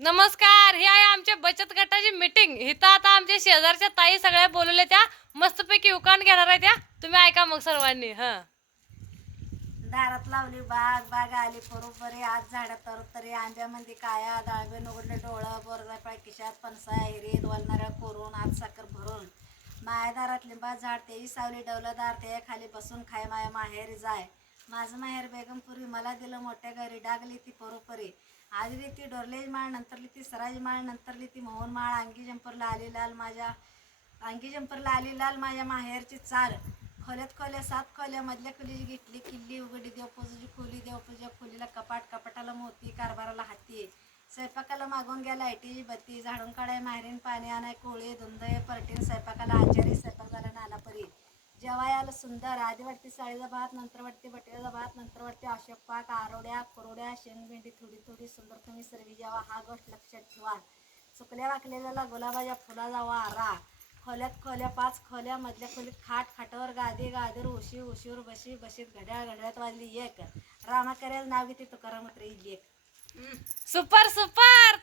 नमस्कार हे आहे आमच्या बचत गटाची मीटिंग इथं आता आमच्या शेजारच्या ताई सगळ्या बोलवल्या त्या. मस्तपैकी उकाण घेणार आहे त्या. तुम्ही ऐका मग सर्वांनी हा. दारात लावली बाग बाग आली बरोबर आज झाडा तर तरी आंब्यामध्ये काया दाळबे उघडले डोळं बोरला पाकिशात पणसा हिरीत वलणाऱ्या कोरून आज साखर भरून. माया दारात लिंबा झाड तेही सावली डवलं दार ते खाली बसून खाय माया माहेरी जाय. माझं माहेर बेगमपुरी मला दिलं मोठ्या घरी डागली ती परोपरी. आजली ती डोरलेज माळ नंतरली ती सराज माळ नंतरली ती मोहन माळ. अंगी जंपरला आली लाल माझ्या अंगी जंपरला आली लाल माझ्या माहेरची चाल खोल्यात खोल्या सात खोल्या मधल्या खोलीची घेतली किल्ली उघडी देवपूजेची खोली देवपूजा खोलीला कपाट कपाटाला मोती कारभाराला हाती. स्वयंपाकाला मागून घ्या आयटीची बत्ती झाडून काढाय माहेरीन पाणी आणाय कोळी धुंदय परटीन स्वयंपाकाला आचारी. आलं सुंदर. आधी वाटते साळीचा भात नंतर वाटते बटाट्याचा भात नंतर वाटते अशोक पाक आरोड्या कोरोड्या शेंगभेंडी थोडी थोडी सुंदर तुम्ही सर्वी जावा. हा गोष्ट लक्षात ठेवा. चुकल्या वाकलेल्याला गुलाबाच्या फुलाचा वारा. खोल्यात खोल्या पाच खोल्या मधल्या खोलीत खाट खाटावर गादी गादीवर उशी उशीवर बशी बशीत घड्याळ घड्याळात वाजली एक. रामाकऱ्याच नाव घेते तुकाराम मात्र एक. Super super!